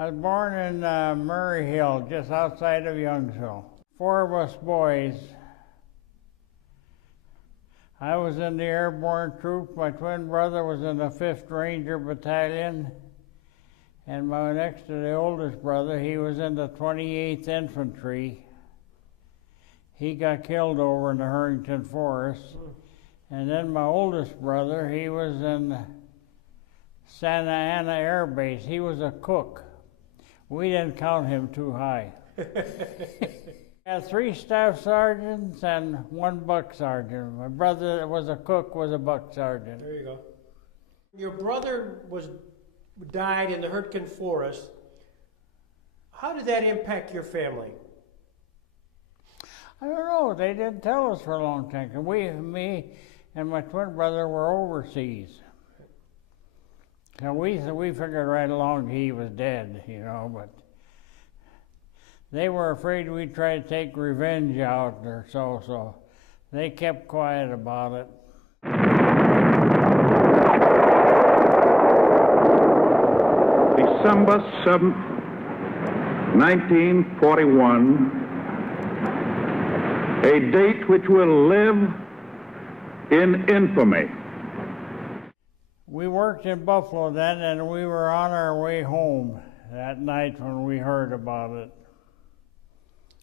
I was born in Murray Hill, just outside of Youngsville. 4 of us boys. I was in the airborne troop. My twin brother was in the 5th Ranger Battalion. And my next to the oldest brother, he was in the 28th Infantry. He got killed over in the Harrington Forest. And then my oldest brother, he was in Santa Ana Air Base. He was a cook. We didn't count him too high. Had 3 staff sergeants and 1 buck sergeant. My brother that was a cook was a buck sergeant. There you go. Your brother died in the Harrington Forest. How did that impact your family? I don't know. They didn't tell us for a long time. Me and my twin brother were overseas. So we figured right along he was dead, you know, but they were afraid we'd try to take revenge out or so they kept quiet about it. December 7th, 1941, a date which will live in infamy. We worked in Buffalo then, and we were on our way home that night when we heard about it.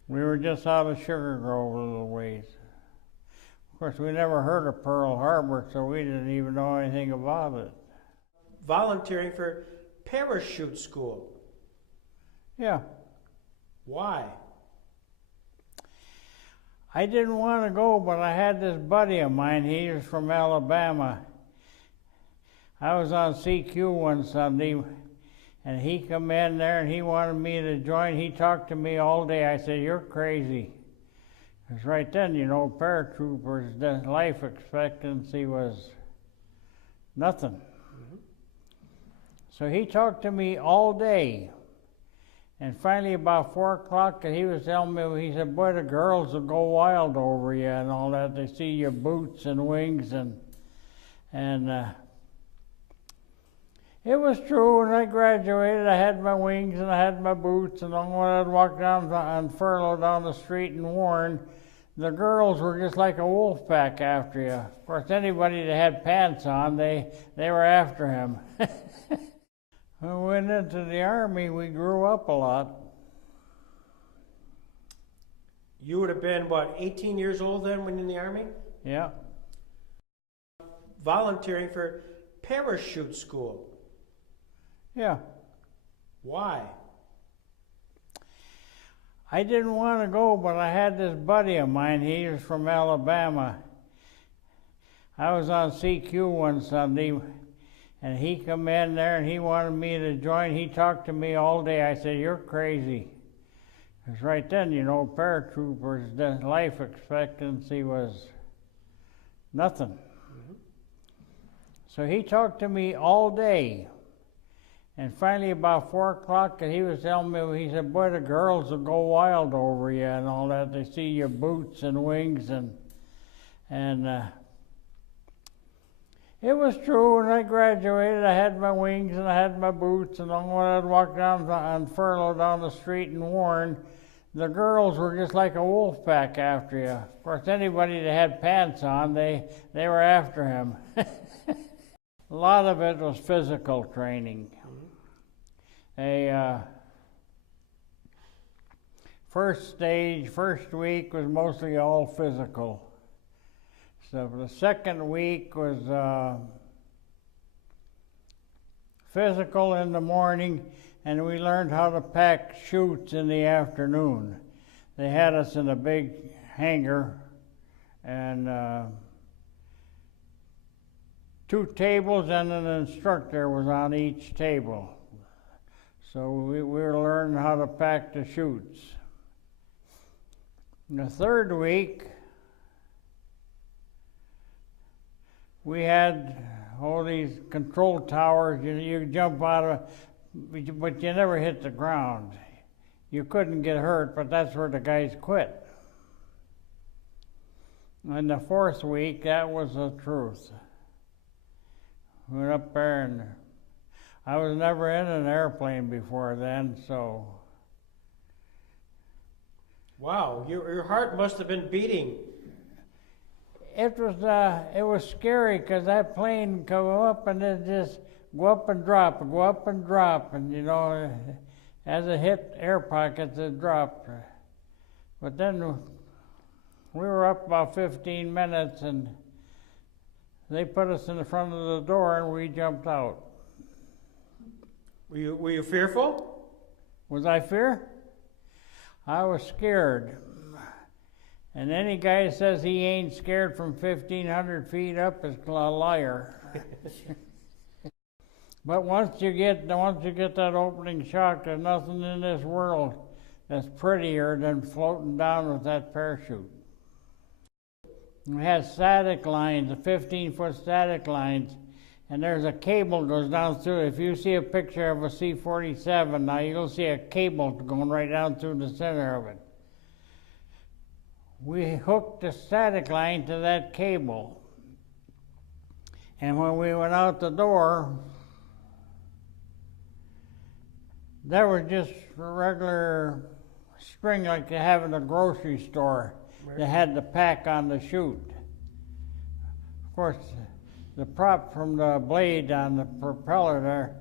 We were just out of Sugar Grove a little ways. Of course, we never heard of Pearl Harbor, so we didn't even know anything about it. Volunteering for parachute school. Yeah. Why? I didn't want to go, but I had this buddy of mine. He was from Alabama. I was on CQ one Sunday, and he come in there, and he wanted me to join. He talked to me all day. I said, "You're crazy." Because right then, you know, paratroopers, the life expectancy was nothing. Mm-hmm. So he talked to me all day. And finally, about 4 o'clock, he was telling me, he said, "Boy, the girls will go wild over you and all that. They see your boots and wings." And it was true. When I graduated, I had my wings and I had my boots. And when I'd walk down on furlough down the street in Warren, the girls were just like a wolf pack after you. Of course, anybody that had pants on, they were after him. When we went into the Army, we grew up a lot. You would have been, what, 18 years old then when in the Army? Yeah. Volunteering for parachute school. Yeah. Why? I didn't want to go, but I had this buddy of mine. He was from Alabama. I was on CQ one Sunday, and he come in there, and he wanted me to join. He talked to me all day. I said, "You're crazy." Because right then, you know, paratroopers, the life expectancy was nothing. Mm-hmm. So he talked to me all day. And finally, about 4 o'clock, he was telling me, he said, "Boy, the girls will go wild over you and all that. They see your boots and wings." And it was true. When I graduated, I had my wings and I had my boots. And when I'd walk down on furlough down the street in Warren, the girls were just like a wolf pack after you. Of course, anybody that had pants on, they were after him. A lot of it was physical training. First week was mostly all physical. So the second week was physical in the morning, and we learned how to pack chutes in the afternoon. They had us in a big hangar, and 2 tables and an instructor was on each table. So we were learning how to pack the chutes. In the third week, we had all these control towers. You jump out of, but you never hit the ground. You couldn't get hurt, but that's where the guys quit. And the 4th week, that was the truth. We went up there, and I was never in an airplane before then, so. Wow, your heart must have been beating. It was scary because that plane come up and it just go up and drop, go up and drop, and you know, as it hit air pockets, it dropped. But then we were up about 15 minutes, and they put us in the front of the door, and we jumped out. Were you fearful? Was I fear? I was scared. And any guy that says he ain't scared from 1,500 feet up is a liar. But once you get that opening shock, there's nothing in this world that's prettier than floating down with that parachute. We had static lines, 15-foot static lines, and there's a cable goes down through it. If you see a picture of a C-47 now, you'll see a cable going right down through the center of it. We hooked the static line to that cable, and when we went out the door, there was just a regular string like you have in a grocery store. Right. That had the pack on the chute. Of course, the prop from the blade on the propeller there,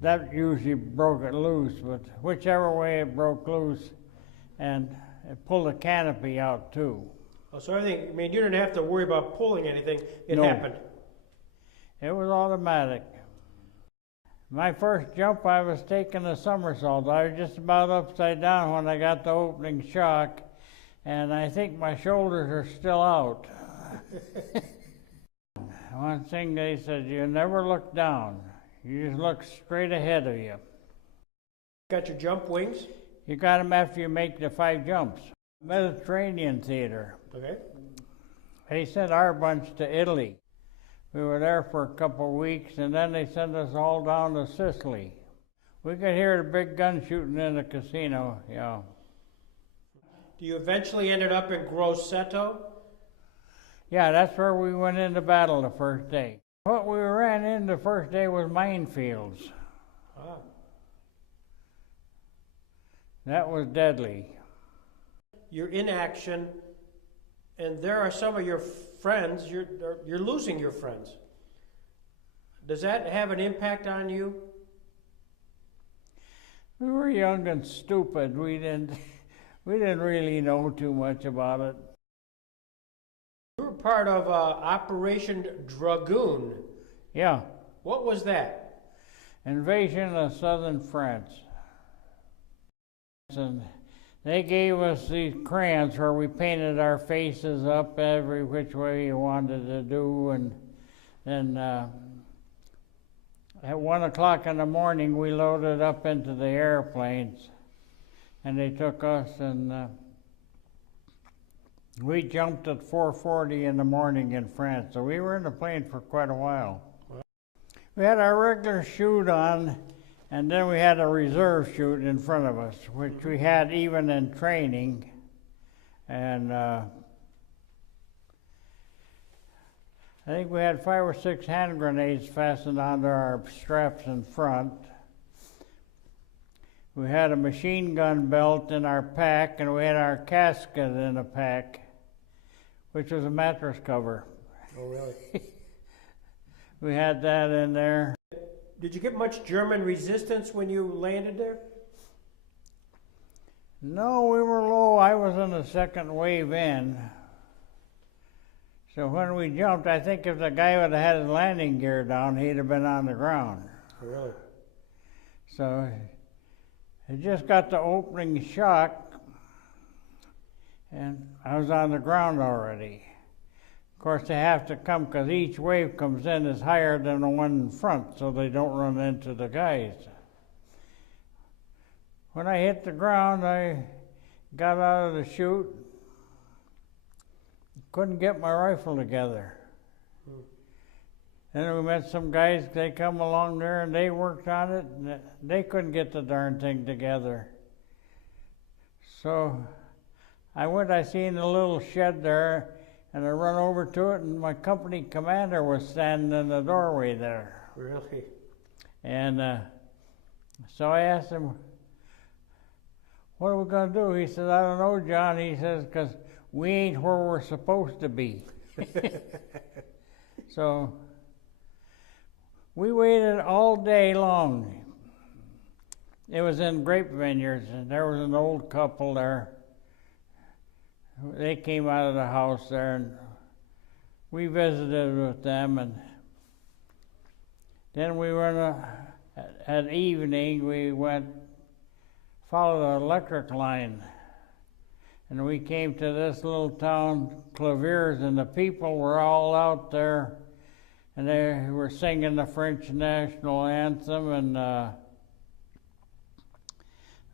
that usually broke it loose, but whichever way it broke loose, and it pulled the canopy out too. Oh, so everything, I mean, you didn't have to worry about pulling anything, it No. happened. It was automatic. My first jump, I was taking a somersault. I was just about upside down when I got the opening shock, and I think my shoulders are still out. One thing they said, you never look down. You just look straight ahead of you. Got your jump wings? You got them after you make the 5 jumps. Mediterranean theater. Okay. They sent our bunch to Italy. We were there for a couple of weeks, and then they sent us all down to Sicily. We could hear the big gun shooting in the casino, yeah. You eventually ended up in Grosseto? Yeah, that's where we went into battle the first day. What we ran in the first day was minefields. Ah. That was deadly. You're in action, and there are some of your friends, you're losing your friends. Does that have an impact on you? We were young and stupid. We didn't really know too much about it. You were part of Operation Dragoon. Yeah. What was that? Invasion of southern France. And they gave us these crayons where we painted our faces up every which way you wanted to do, and then at 1 o'clock in the morning we loaded up into the airplanes, and they took us, and we jumped at 4:40 in the morning in France, so we were in the plane for quite a while. We had our regular chute on, and then we had a reserve chute in front of us, which we had even in training. And I think we had 5 or 6 hand grenades fastened onto our straps in front. We had a machine gun belt in our pack, and we had our casket in a pack, which was a mattress cover. Oh, really? We had that in there. Did you get much German resistance when you landed there? No, we were low. I was in the second wave in. So when we jumped, I think if the guy would have had his landing gear down, he'd have been on the ground. Oh, really? So it just got the opening shock, and I was on the ground already. Of course, they have to come because each wave comes in is higher than the one in front, so they don't run into the guys. When I hit the ground, I got out of the chute, couldn't get my rifle together. Then we met some guys, they come along there and they worked on it, and they couldn't get the darn thing together. So I seen a little shed there, and I run over to it, and my company commander was standing in the doorway there. Really? And so I asked him, what are we going to do? He said, I don't know, John. He says, because we ain't where we're supposed to be. So we waited all day long. It was in grape vineyards, and there was an old couple there. They came out of the house there, and we visited with them. And then we were at evening, we went, followed the electric line. And we came to this little town, Claviers, and the people were all out there, and they were singing the French national anthem, and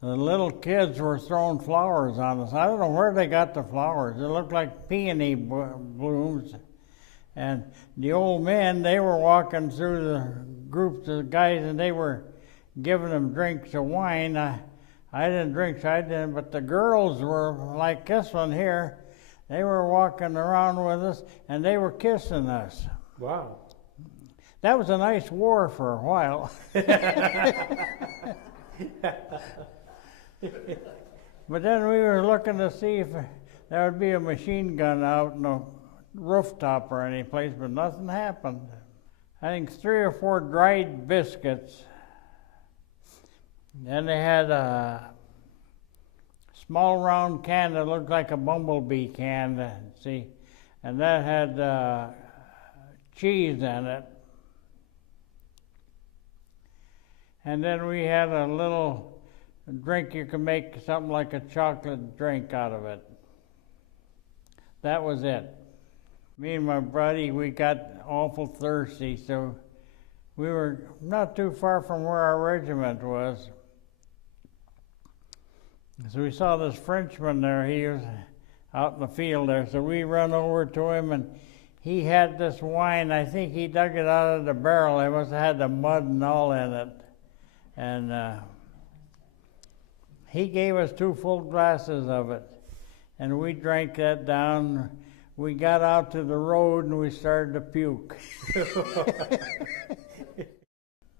the little kids were throwing flowers on us. I don't know where they got the flowers. It looked like peony blooms. And the old men, they were walking through the groups of guys, and they were giving them drinks of wine. I didn't drink, so I didn't, but the girls were like this one here. They were walking around with us, and they were kissing us. Wow. That was a nice war for a while. But then we were looking to see if there would be a machine gun out in the rooftop or any place, but nothing happened. I think 3 or 4 dried biscuits. Then they had a small round can that looked like a bumblebee can, see, and that had cheese in it. And then we had a little drink you could make something like a chocolate drink out of it. That was it. Me and my buddy, we got awful thirsty, so we were not too far from where our regiment was. So we saw this Frenchman there. He was out in the field there. So we run over to him, and he had this wine. I think he dug it out of the barrel. It must have had the mud and all in it. And he gave us 2 full glasses of it. And we drank that down. We got out to the road, and we started to puke.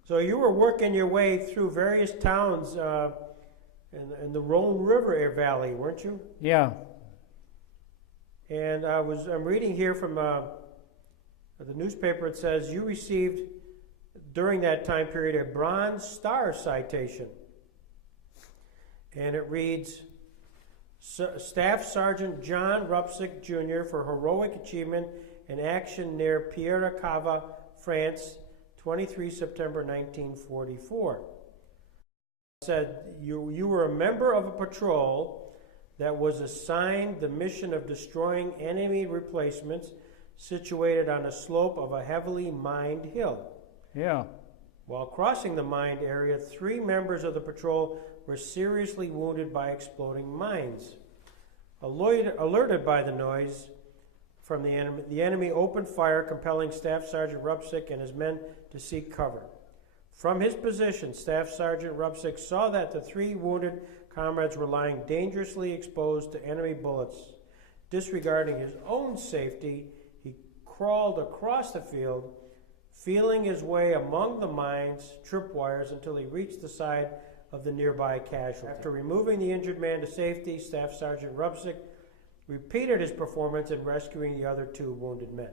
So you were working your way through various towns in the Rhone River Valley, weren't you? Yeah. And I'm reading here from the newspaper. It says you received during that time period a Bronze Star citation, and it reads, Staff Sergeant John Rupczyk Jr. for heroic achievement in action near Pierre Cava, France, 23 September 1944. It said you were a member of a patrol that was assigned the mission of destroying enemy replacements situated on a slope of a heavily mined hill. Yeah. While crossing the mined area, 3 members of the patrol were seriously wounded by exploding mines. Alerted by the noise from the enemy opened fire, compelling Staff Sergeant Rupczyk and his men to seek cover. From his position, Staff Sergeant Rupczyk saw that the 3 wounded comrades were lying dangerously exposed to enemy bullets. Disregarding his own safety, he crawled across the field, feeling his way among the mines, tripwires, until he reached the side of the nearby casualty. After removing the injured man to safety, Staff Sergeant Rupczyk repeated his performance in rescuing the other 2 wounded men.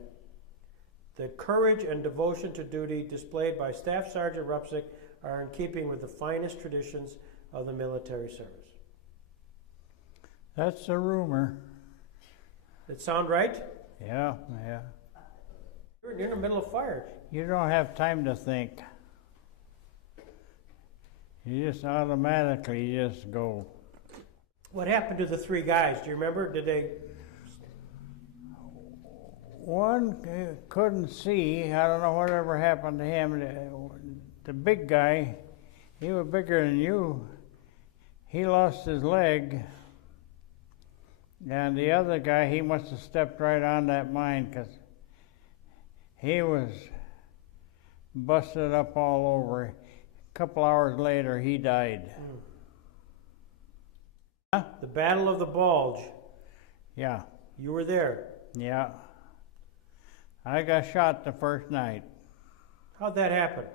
The courage and devotion to duty displayed by Staff Sergeant Rupczyk are in keeping with the finest traditions of the military service. That's a rumor. Does it sound right? Yeah, yeah. You're in the middle of fire. You don't have time to think. You just automatically just go. What happened to the 3 guys? Do you remember? Did they? One couldn't see. I don't know whatever happened to him. The big guy, he was bigger than you. He lost his leg. And the other guy, he must have stepped right on that mine because he was busted up all over. A couple hours later, he died. The Battle of the Bulge. Yeah. You were there. Yeah. I got shot the first night. How'd that happen?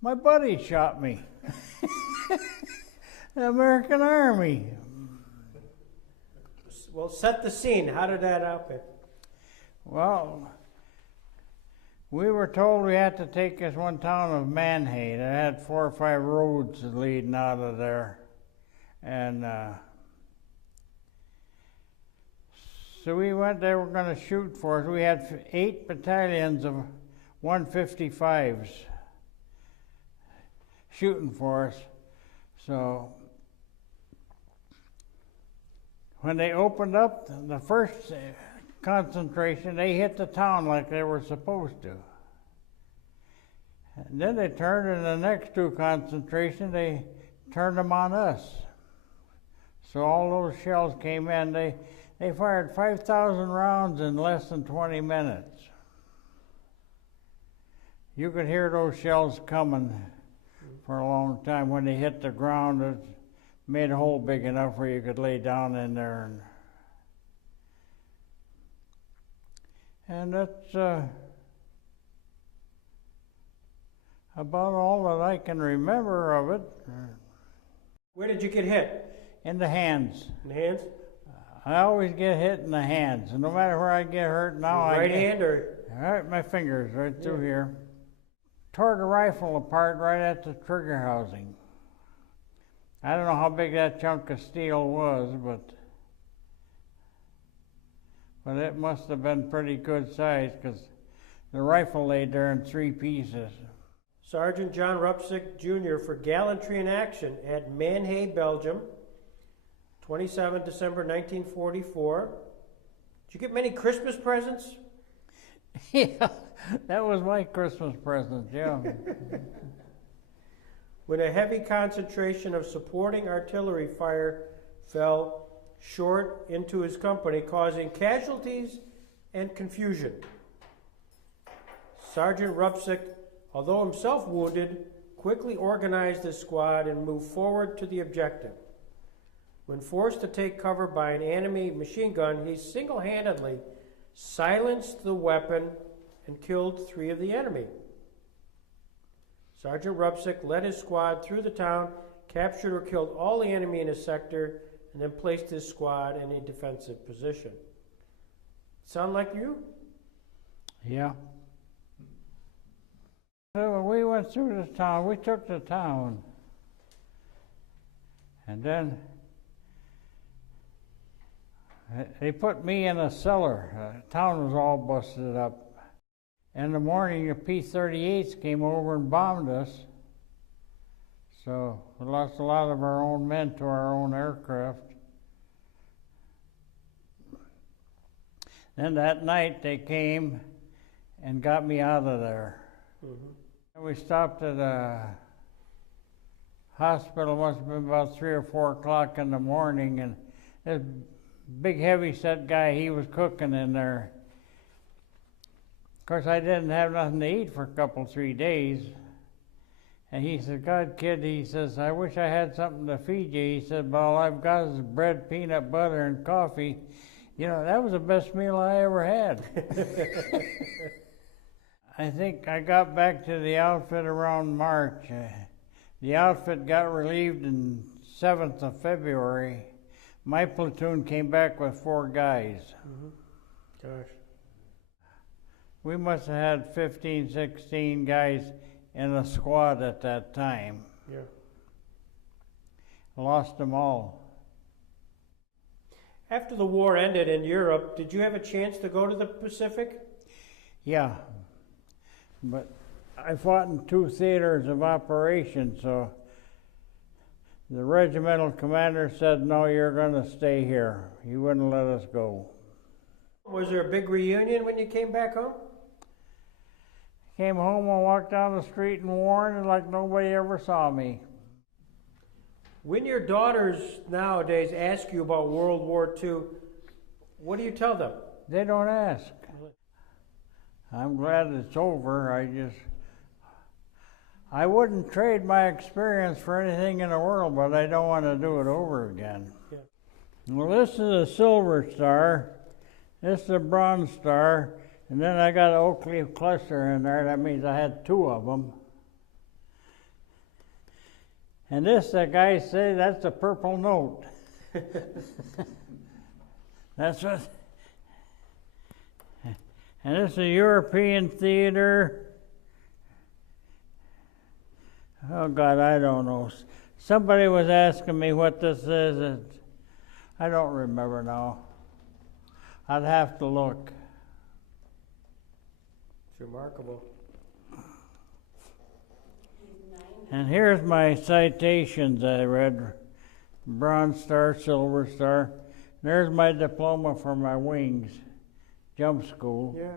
My buddy shot me. The American Army. Well, set the scene. How did that happen? Well, we were told we had to take this one town of Manhay that had 4 or 5 roads leading out of there. And so we went, they were going to shoot for us. We had 8 battalions of 155s shooting for us. So when they opened up the first concentration, they hit the town like they were supposed to. And then they turned, in the next 2 concentrations, they turned them on us. So all those shells came in. They fired 5,000 rounds in less than 20 minutes. You could hear those shells coming for a long time. When they hit the ground, it made a hole big enough where you could lay down in there. And that's about all that I can remember of it. Where did you get hit? In the hands. In the hands? I always get hit in the hands, and no matter where I get hurt now, right hand or? Right, my fingers right through here. Tore the rifle apart right at the trigger housing. I don't know how big that chunk of steel was, but it must have been pretty good size, because the rifle lay there in 3 pieces. Sergeant John Rupczyk, Jr. for gallantry in action at Manhay, Belgium, 27 December 1944. Did you get many Christmas presents? Yeah, that was my Christmas present, yeah. When a heavy concentration of supporting artillery fire fell short into his company, causing casualties and confusion. Sergeant Rupczyk, although himself wounded, quickly organized his squad and moved forward to the objective. When forced to take cover by an enemy machine gun, he single-handedly silenced the weapon and killed 3 of the enemy. Sergeant Rupczyk led his squad through the town, captured or killed all the enemy in his sector, and then placed his squad in a defensive position. Sound like you? Yeah. So we went through the town. We took the town. And then they put me in a cellar. The town was all busted up. In the morning, the P-38s came over and bombed us. So we lost a lot of our own men to our own aircraft. Then that night they came and got me out of there. And we stopped at a hospital, must have been about 3 or 4 o'clock in the morning, and this big heavy-set guy, he was cooking in there. Of course, I didn't have nothing to eat for a couple, 3 days. And he said, God, kid, he says, I wish I had something to feed you. He said, but all I've got is bread, peanut butter, and coffee. You know, that was the best meal I ever had. I think I got back to the outfit around March. The outfit got relieved on 7th of February. My platoon came back with 4 guys. Gosh. We must have had 15, 16 guys in a squad at that time. Yeah. Lost them all. After the war ended in Europe, did you have a chance to go to the Pacific? Yeah, but I fought in 2 theaters of operation, so the regimental commander said, no, you're going to stay here. He wouldn't let us go. Was there a big reunion when you came back home? Came home and walked down the street in Warren like nobody ever saw me. When your daughters nowadays ask you about World War II, what do you tell them? They don't ask. I'm glad it's over. I wouldn't trade my experience for anything in the world, but I don't want to do it over again. Yeah. Well, this is a silver star. This is a bronze star. And then I got an oak leaf cluster in there. That means I had 2 of them. And this, the guy say, that's a purple note. That's what. And this is a European theater. Oh God, I don't know. Somebody was asking me what this is, and I don't remember now. I'd have to look. It's remarkable. And here's my citations I read. Bronze Star, Silver Star. There's my diploma for my wings, jump school. Yeah.